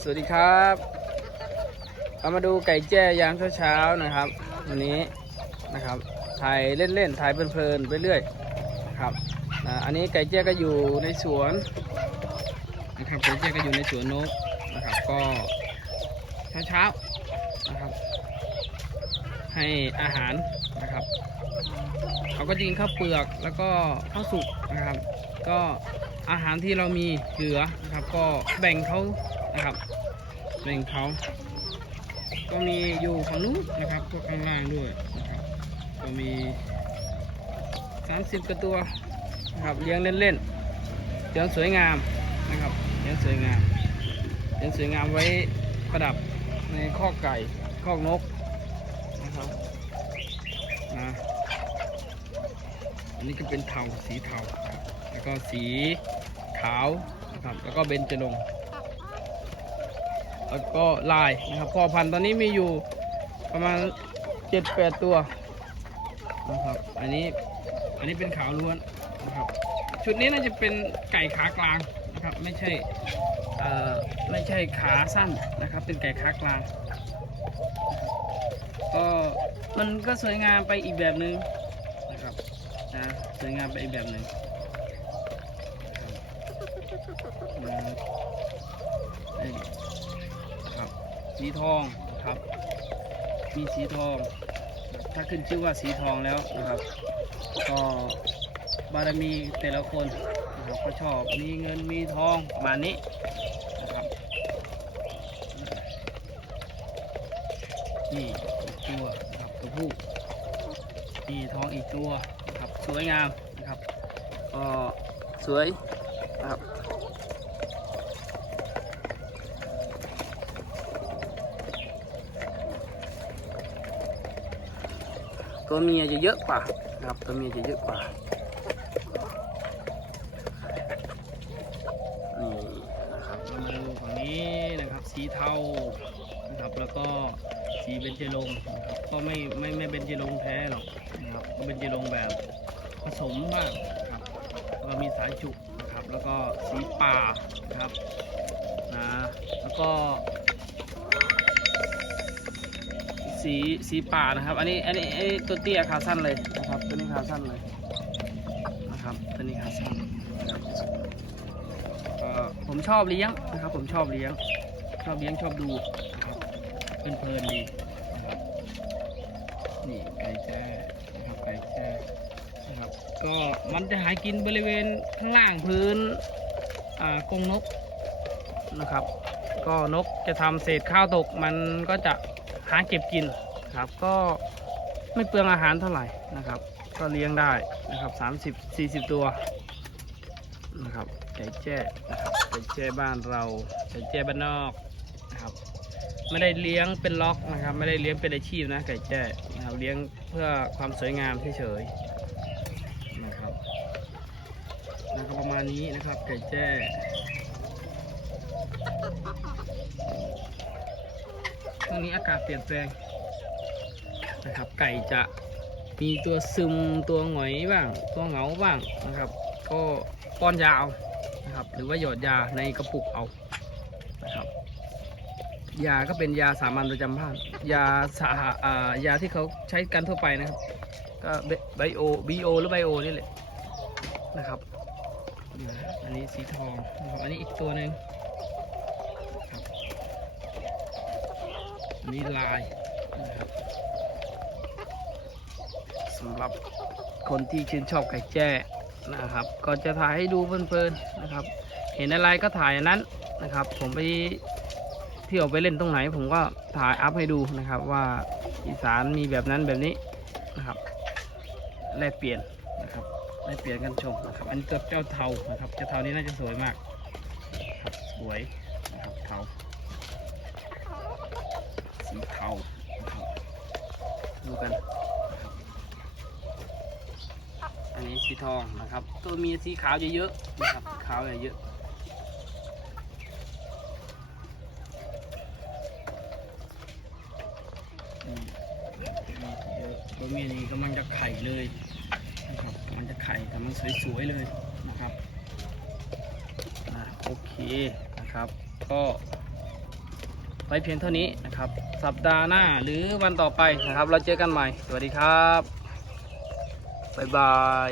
สวัสดีครับเรามาดูไก่แจ้ยามเช้าๆนะครับ วันนี้นะครับถ่ายเล่นๆถ่ายเพลินๆไปเรื่อยนะครับอันนี้ไก่แจ้ก็อยู่ในสวนนะครับไก่แจ้ก็อยู่ในสวนนกนะครับ ก็เช้าๆนะครับ ให้อาหารนะครับเขาก็จะกินข้าวเปลือกแล้วก็ข้าวสุกนะครับ ก็อาหารที่เรามีเหลือนะครับ ก็แบ่งเขา นะครับแบ่งเขาก็มีอยู่ฝั่งนู้นนะครับพวกข้างล่างด้วยนะครับก็มี 30กว่าตัวนะครับเลี้ยงเล่นๆเลี้ยงสวยงามนะครับเลี้ยงสวยงามเลี้ยงสวยงามไว้ประดับในคอกไก่คอกนกนะครับนะอันนี้ก็เป็นเทาสีเทาแล้วก็สีขาวนะครับแล้วก็เบญจรงค์ แล้วก็ลายนะครับพ่อพันธุ์ตอนนี้มีอยู่ประมาณเจ็ดแปดตัวนะครับอันนี้อันนี้เป็นขาวล้วนนะครับชุดนี้น่าจะเป็นไก่ขากลางนะครับไม่ใช่ไม่ใช่ขาสั้นนะครับ เป็นไก่ขากลางก็มันก็สวยงามไปอีกแบบหนึ่งนะครับนะสวยงามไปอีกแบบหนึ่งนะครับนี่นะครับ สีทองนะครับ มีสีทอง ถ้าขึ้นชื่อว่าสีทองแล้วนะครับ ก็บารมีแต่ละคนนะครับก็ชอบมีเงินมีทองประมาณนี้นะครับนี่อีกตัวนะครับตัวผู้มีทองอีกตัวนะครับสวยงามนะครับก็สวยนะครับ ตัวเมียจะเยอะกว่านะครับตัวเมียจะเยอะกว่านี่นะครับมาดูฝั่งนี้นะครับ สีเทานะครับแล้วก็สีเบญจรงค์นะครับก็ไม่ไม่ไม่เบญจรงค์แท้หรอกนะครับก็เบญจรงค์แบบผสมบ้างนะครับแล้วก็มีสายจุกนะครับ แล้วก็สีป่านะครับนะแล้วก็ สีสีป่านะครับ อันนี้อันนี้อันนี้ตัวเตี้ยขาสั้นเลยนะครับตัวนี้ขาสั้นเลยนะครับตัวนี้ขาสั้นผมชอบเลี้ยงนะครับ ผมชอบเลี้ยง ชอบเลี้ยงชอบดูเป็นเพลินดีนี่ไก่แจ้นะครับไก่แจ้นะครับก็มันจะหากินบริเวณข้างล่างพื้นอ่ากรงนกนะครับ ก็นกจะทำเศษข้าวตกมันก็จะ หาเก็บกินครับ ก็ไม่เปลืองอาหารเท่าไหร่นะครับ ก็เลี้ยงได้นะครับ 30 40 ตัวนะครับไก่แจ้นะครับไก่แจ้บ้านเราไก่แจ้บ้านนอกนะครับ ไม่ได้เลี้ยงเป็นล็อกนะครับ ไม่ได้เลี้ยงเป็นอาชีพนะไก่แจ้นะครับเลี้ยงเพื่อความสวยงามเฉยๆนะครับนะครับประมาณนี้นะครับไก่แจ้ ช่วงนี้อากาศเปลี่ยนแปลงนะครับ ไก่จะมีตัวซึมตัวหงอยบ้าง ตัวเหงาบ้างนะครับ ก็ป้อนยาเอานะครับ หรือว่าหยอดยาในกระปุกเอานะครับ ยาก็เป็นยาสามัญประจำบ้าน ยาสาอ่ายาที่เขาใช้กันทั่วไปนะครับ ก็ไบโอบีโอหรือไบโอนี่แหละนะครับ อันนี้สีทองนะครับอันนี้อีกตัวหนึ่ง นี่ลายนะครับสำหรับคนที่ชื่นชอบไก่แจ้นะครับ ก็จะถ่ายให้ดูเพลินๆนะครับ เห็นอะไรก็ถ่ายนนั้นนะครับ ผมไปเที่ยวไปเล่นตรงไหน ผมก็ถ่ายอัพให้ดูนะครับว่าอีสานมีแบบนั้นแบบนี้นะครับแลกเปลี่ยนนะครับแลกเปลี่ยนกันชมนะครับ อันนี้ตัวเจ้าเทานะครับเจ้าเทานี้น่าจะสวยมากครับสวยนะครับเทา สีเทานะครับดูกันนะครับอันนี้สี ทองนะครับ ตัวมีสีขาวเยอะๆนะครับขาวเยอะอืมตัวเมียนี่กำลังจะไข่เลยนะครับกำลังจะไข่กำลังสวยๆเลยนะครับโอเคนะครับก็ไว้เพียงเท่านี้นะครับ สัปดาห์หน้าหรือวันต่อไปนะครับ เราเจอกันใหม่ สวัสดีครับ บ๊ายบาย